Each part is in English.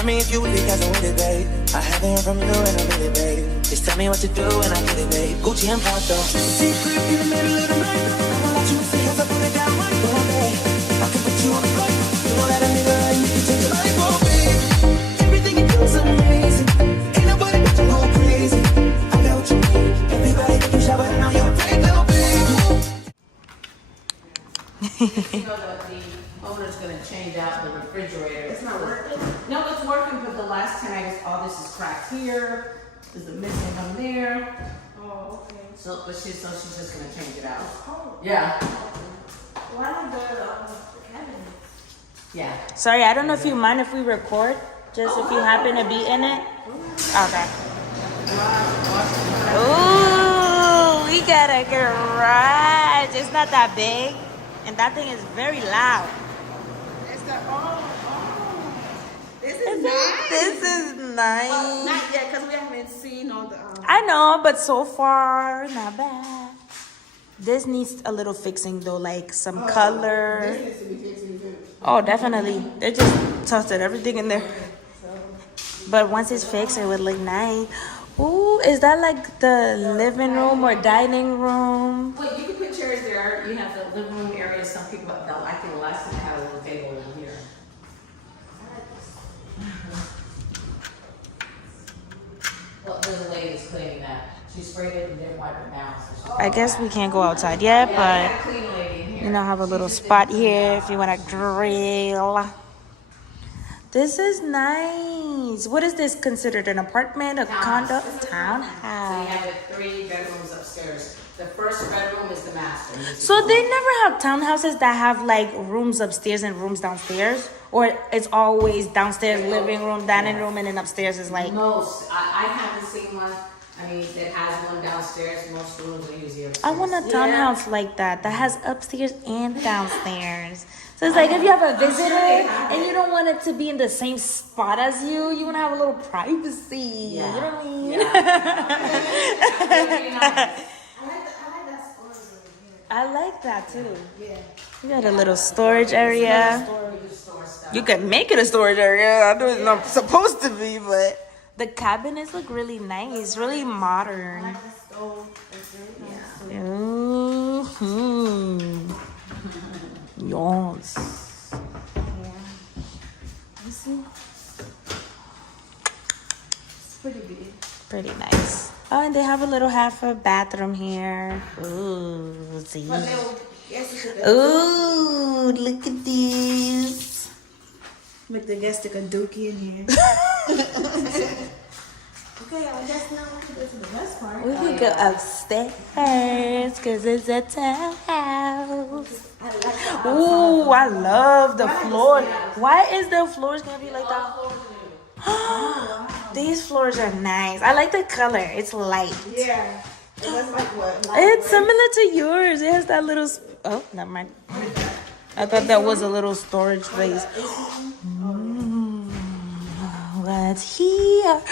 tell me if you leave, cause I'm with it, babe. I haven't heard from you and I'm with it, babe. Just tell me what to do and I get it, babe. Gucci and Prada. Secret in the middle of the night. I'ma let you see as I put it down right for babe. I can put you on a flight. You know that a nigga and you can take your life, oh babe. Everything you do is amazing. Ain't nobody but you go crazy. I got what you need. Everybody take you shower and now you're a great little babe. You know that the owner's gonna change out the refrigerator. It's not working. No, it's working, but the last time I just, all this is cracked here. There's a missing one there. Oh, okay. So, but she's just gonna change it out. Oh. Yeah. Why not the cabinets? Yeah. Sorry, I don't know if you mind if we record, just if you happen to be in it. Okay. Ooh, we got a garage. It's not that big, and that thing is very loud. It's the This is nice. This is nice. Well, not yet, because we haven't seen all the. I know, but so far, not bad. This needs a little fixing though, like some color. This needs to be fixing too. Oh, definitely. They just tossed everything in there. But once it's fixed, it would look nice. Ooh, is that like the living room or dining room? Well, you can put chairs there. You have the living room area. Some people don't like it. Last time I had a little table in here. Well, there's a lady who's cleaning that. She sprayed it and didn't wipe it down. So I guess we can't go outside yet, yeah, but clean lady in here. you know, have a little spot here if you want to grill. This is nice. What is this considered? An apartment, a condo, So you townhouse? have the 3 bedrooms upstairs. The first bedroom is the master. So they never have townhouses that have like rooms upstairs and rooms downstairs, or it's always downstairs, living room, dining room, and then upstairs is like. Most, I haven't seen one. I mean, that has one downstairs. Most rooms are usually upstairs. I want a townhouse like that has upstairs and downstairs. So it's like if you have a visitor and you don't want it to be in the same spot as you, you want to have a little privacy. You know what I mean? I like that too. Yeah. You got a little storage area. You can make it a storage area. I know it's not supposed to be, but the cabinets look really nice, really modern. Mm-hmm. Yes. You see? It's pretty big. Pretty nice. Oh, and they have a little half a bathroom here. Ooh, see. Ooh, look at this. Make the guest take a dookie in here. Okay, I guess now we can go to the best part. We can go upstairs because it's a townhouse. Ooh, I love the floor. Why is the floors gonna be like that? These floors are nice. I like the color. It's light. Yeah. That's like what? It's similar to yours. It has that little. Oh, never mind. I thought that was a little storage space. What's here?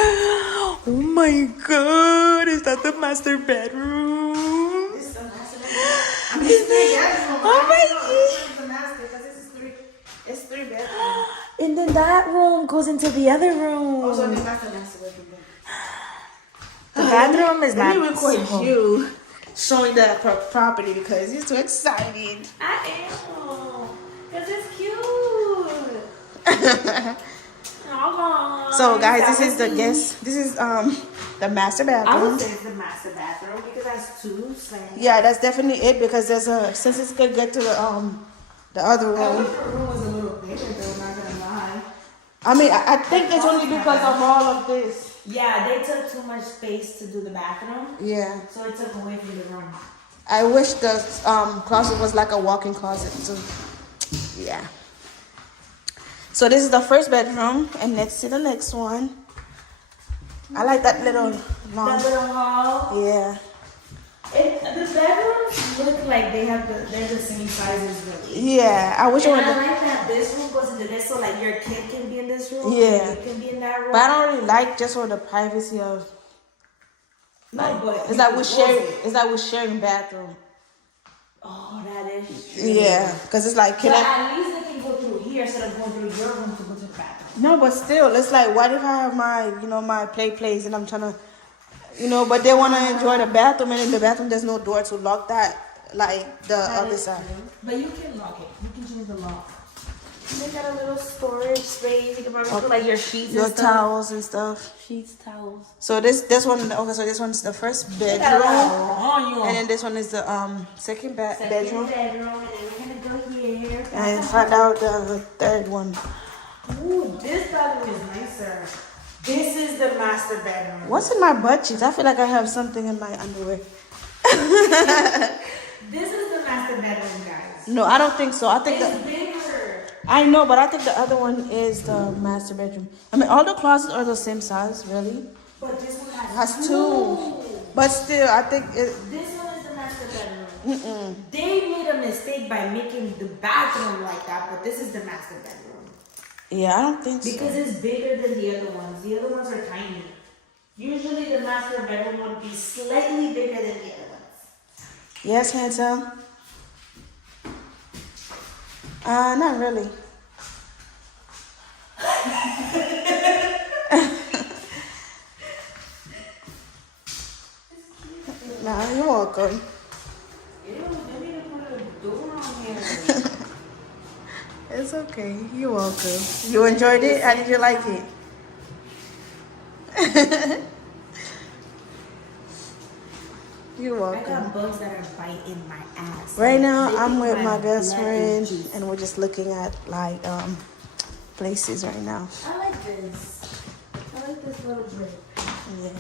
Oh my god! Is that the master bedroom? It's the master bedroom. Oh my god! It's the master because it's 3 bedrooms. And then that room goes into the other room. Also, the master bedroom. The bathroom is not. Let me record you showing the property because you're so excited. I am, cause it's cute. So guys, this is the guest. This is the master I bathroom. would say it's the master bathroom because that's 2. So. Yeah, that's definitely it because there's a since it's gonna get to the other room. The room was a little bigger though, not gonna lie. I mean, I think it's only because of all of this. Yeah, they took too much space to do the bathroom, Yeah, so it took away from the room. I wish the closet was like a walk-in closet. So yeah. So this is the first bedroom, and let's see the next one. I like that little long. That little hall. Yeah. The bedrooms look like they're the same size as really. Yeah, I wish it And was. I like that this room goes into this, so like your kid can be in this room. Yeah. You can be in that room. But I don't really like just for the privacy of. No, but It's like we're sharing bathroom. Oh, that is true. Yeah, because it's like But at least they can go through here instead of going through your room to go to the bathroom. No, but still, it's like, what if I have my, my play place and I'm trying to, but they want to enjoy the bathroom and in the bathroom there's no door to lock that, like the other side. But you can lock it. You can change the lock. They got a little storage space. You can probably put like your sheets Your and stuff. towels and stuff. Sheets, towels. So this one, okay, so this one's the first bedroom. And then this one is the second bedroom. And then we're gonna go here. And find out the third one. Ooh, this bedroom is nicer. This is the master bedroom. What's in my butt cheeks? I feel like I have something in my underwear. This is the master bedroom, guys. No, I don't think so. I think It's bigger. I know, but I think the other one is the master bedroom. I mean, all the closets are the same size, really. But this one Has two. But still, I think it. This one is the master bedroom. They made a mistake by making the bathroom like that, but this is the master bedroom. Yeah, I don't think so. Because it's bigger than the other ones. The other ones are tiny. Usually the master bedroom would be slightly bigger than the other ones. Yes, handsome. Not really. Nah, you're welcome. It's okay. You're welcome. You enjoyed it? How did you like it? You're I welcome. got bugs that are biting my ass. Right now, They I'm think with my best blood friend, is juice. and we're just looking at like places right now. I like this. I like this little drip. Yeah.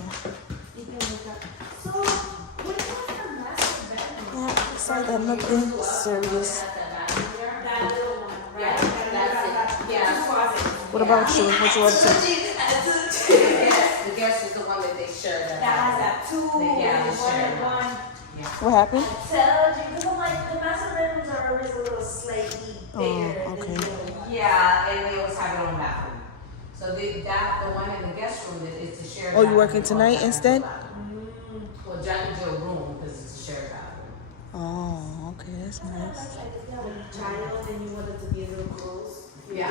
You can look up. So, what is the master bedroom? Yeah, it's like nothing serious. That little one, right? Yeah, that's it. Yeah. What about you? What you up to? The guest is the one that they share That has that two, Yeah, they one share. and one. What happened? I told you, because I'm like, the master bedrooms are always a little slightly bigger okay. than the other one. Yeah, and they always have their own bathroom. So the one in the guest room is the shared Oh, you bathroom. working tonight instead? Well, Jack can do a room because it's a shared bathroom. Oh, okay, that's nice. Like if you have a child and you want it to be a little close. Yeah.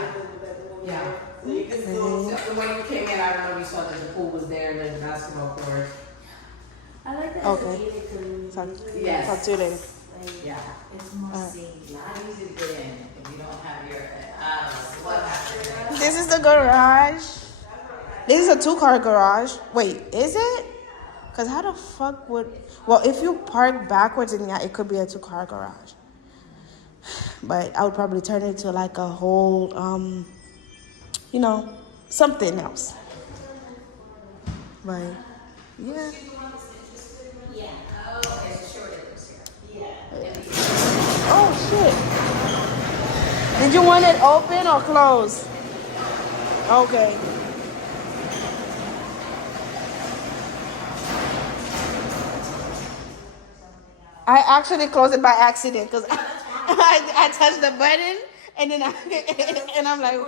Yeah. So you can go. So when you came in, I don't know if you saw that the pool was there and then the basketball court. I like that Okay. it's a gated community. Talk, Yes. talk to you later. Like, Yeah. it's more safe. Not easy to get in if you don't have your, what happened. This is the garage. This is a 2-car garage. Wait, is it? Cause how the fuck would? Well, if you park backwards, then yeah, it could be a 2-car garage. But I would probably turn it into like a whole, something else. But yeah. Oh shit. Did you want it open or closed? Okay. I actually closed it by accident because I touched the button and then I'm like,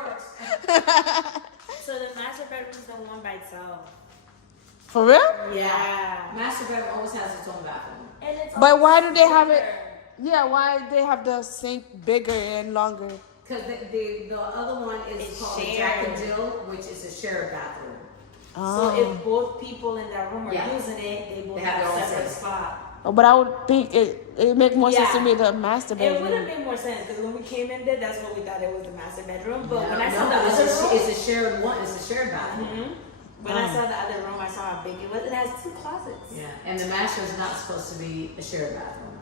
So the master bedroom is the one by itself. for real? Yeah. Master bedroom always has its own bathroom. And it's But why do they have it? bigger. Yeah, why they have the sink bigger and longer? Because the other one is It's called shared. Jack and Jill, which is a shared bathroom. Oh. So if both people in that room are Yeah. using it, they both They have have their own a separate space. spot. Oh, but I would think it make more sense to Yeah. me the master It would have bedroom. made more sense because when we came in there, that's what we thought it was the master bedroom. But No, when I saw no, the other room, it's a shared one. It's a shared bathroom. when I saw the other room, I saw how big it was. It has 2 closets. Yeah, and the master is not supposed to be a shared bathroom.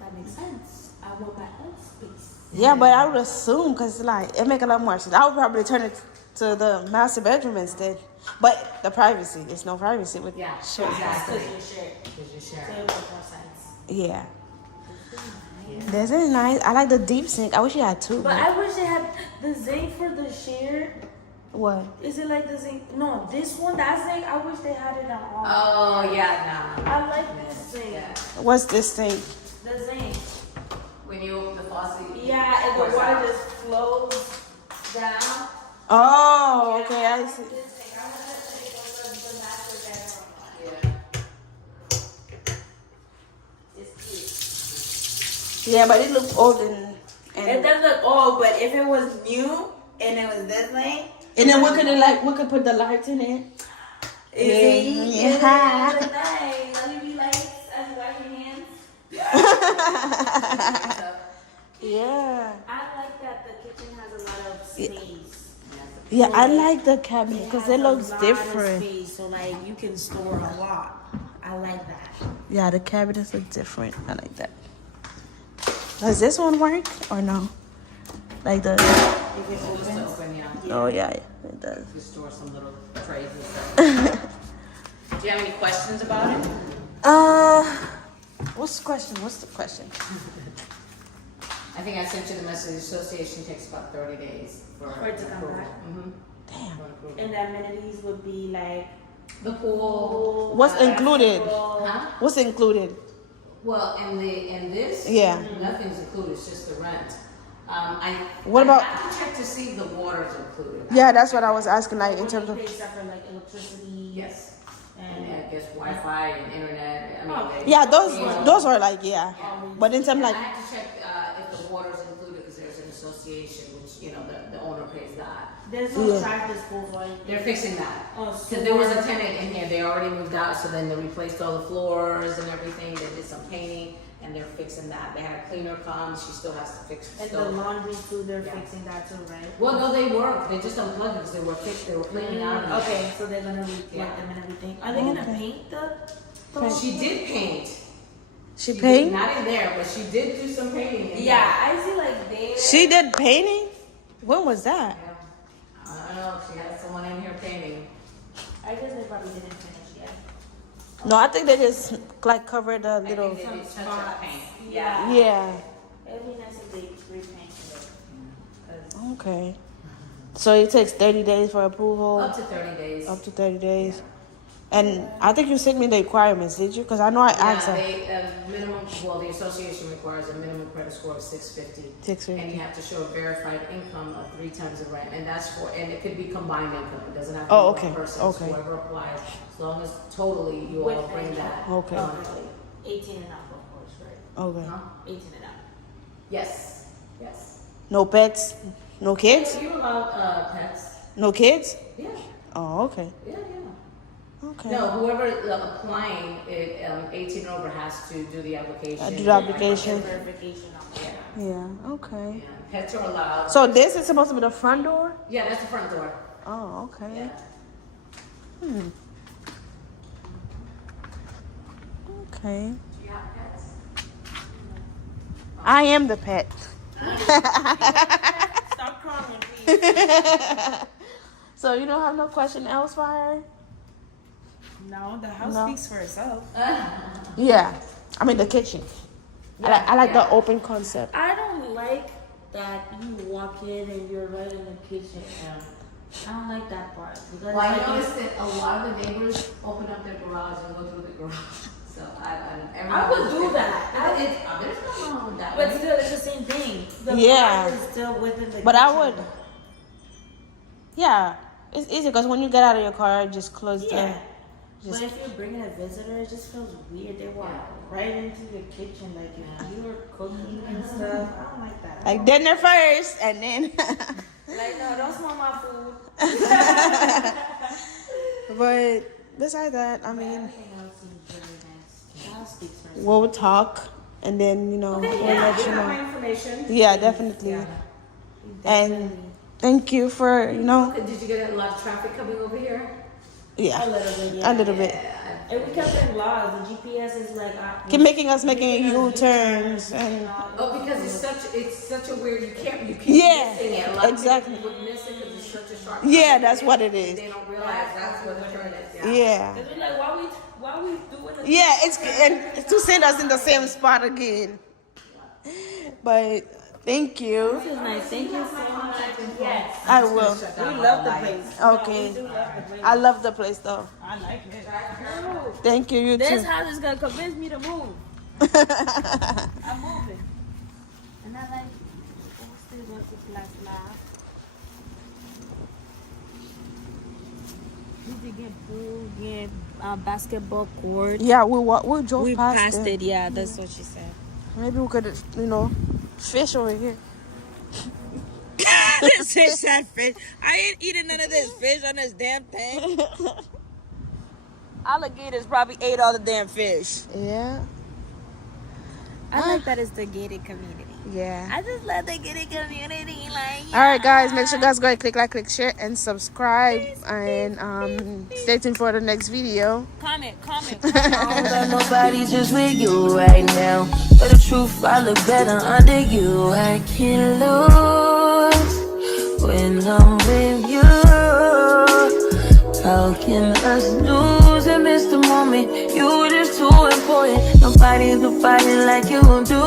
That makes sense. I want my own space. Yeah, but I would assume because like it make a lot more sense. I would probably turn it to the master bedroom instead. But the privacy, there's no privacy with Yeah, shared. exactly. Because you're shared. Because you're So sharing. it makes more sense. Yeah. This is nice. I like the deep sink. I wish you had 2. But I wish they had the zinc for the shared. What? Is it like the zinc? No, this one, that zinc, I wish they had it on all. Oh yeah, no. I like this zinc. Yeah. What's this sink? The zinc. When you open the faucet, Yeah, and the pours water out. just flows down. Oh, okay, I see. This zinc, I want to take the master bedroom one. Yeah. It's cute. Yeah, but it looks old and And, does look old, but if it was new and it was this way, then we could put the lights in it. it Yeah. would look nice. LED lights as you wash your hands. Yeah. I like that the kitchen has a lot of space. Yeah, I like the cabinet because it has a looks lot of different. space, so like you can store a lot. I like that. Yeah, the cabinets look different. I like that. Does this one work or no? Like the. If it's just to open, yeah. Oh yeah, it does. You store some little trays and stuff. Do you have any questions about it? What's the question? What's the question? I think I sent you the message. The association takes about 30 days for it to come approval. back? Damn. For approval. And the amenities would be like The pool. What's included? Huh? What's included? Well, in this, Yeah. nothing's included. It's just the rent. What about- I have to check to see if the water's included. Yeah, that's what I was asking. Like in terms of. pay separate like electricity. Yes. And And I guess Wi-Fi and internet. I mean, Oh. they- Yeah, those are like yeah. But in terms And like I have to check if the water's included because there's an association, which the owner pays that. there's no Yeah. trash disposal. Right? They're fixing that. Oh, Because there was a tenant in here, they already moved out, so then they replaced all the floors and everything, they did some painting, and they're fixing that. They had a cleaner come, she still has to fix And the stuff. laundry too, they're Yeah. fixing that too, right? Well, no, they weren't, they just unplugged it because they were fixed, they were cleaning out. and- Okay, so they're gonna replug Yeah. them and everything. Are they gonna paint the? She did paint. she did- paint. Not in there, but she did do some painting in Yeah, I see like there. She did painting. When was that? there. Yeah. I don't know, she had someone in here painting. I guess they probably didn't finish yet. No, I think they just like covered a I little. think they did touch up paint. Yeah. Yeah. It'd be nice if they repainted it. 'Cause Okay. So it takes 30 days for approval. Up to 30 days. Up to 30 days. And I think you sent me the requirements, did you? Because I know I asked Yeah, her. the association requires a minimum credit score of 650. 650. And you have to show a verified income of 3 times the rent, and it could be combined income, it doesn't have to Oh, be okay, one person, okay. whoever applies, as long as totally you all bring that. Okay. monthly. 18 and up, of course, right? Okay. Huh? 18 and up. Yes, yes. No pets? No kids? You allow pets? No kids? Yeah, Oh, okay. yeah. Okay. No, whoever applying, 18 and over has to do the application. Do the application. Verification of that. Yeah, Yeah, okay. yeah. Pets are allowed. So this is supposed to be the front door? Yeah, that's the front door. Oh, okay. Yeah. Okay. Do you have pets? I am the pet. Stop crying, please. So you don't have no question else for her? No, the house No. speaks for itself. Yeah. I mean the kitchen. I like the open concept. I don't like that you walk in and you're right in the kitchen. I don't like that part. Because Well, I like noticed that a lot of the neighbors open up their garage and go through the garage. So I would do that. There's nothing wrong with that. But right? still, it's the same thing. The Yeah. part is still within the But I kitchen. would. Yeah. It's easy because when you get out of your car, just close Yeah. the. But if you're bringing a visitor, it just feels weird. They walk right into the kitchen like if you were cooking and stuff. I don't like that. Like dinner first and then. Like, no, don't smell my food. But besides that, I mean, Everything else seems really nice. The house speaks for itself. we'll talk and then, we'll let you know. information. Yeah, definitely. And thank you for, Did you get a lot of traffic coming over here? yeah, A little bit, yeah. a little bit. And we kept in laws. The GPS is like, Keep making us making U-turns and Oh, because it's such a weird. You keep Yeah, missing it. A lot exactly. Of people would miss it because it's such a sharp. Yeah, turn. that's what it is. They don't realize that's what the turn is. yeah. Cause we're like, why we doing this? Yeah, it's to send us in the same spot again. But thank you. This is nice. Thank you so much. Yes. I will. We love the place. Okay. We do love the place. I love the place though. I like it. Thank you, you This too. house is gonna convince me to move. I'm moving. And I like still going to class live. We did get pool, get basketball court. Yeah, we drove We past passed it. it, yeah, that's what she said. Maybe we could, fish over here. Fish that fish. I ain't eating none of this fish on this damn thing. Alligators probably ate all the damn fish. Yeah. I like that it's the gated community. Yeah. I just love the gated community. Like, All right, guys. Make sure you guys go ahead, click like, click, share, and subscribe. And stay tuned for the next video. Comment. I don't got nobody just with you right now. But the truth, I look better under you. I can't lose when I'm with you. How can us lose and miss the moment? You were just too important. Nobody like you do.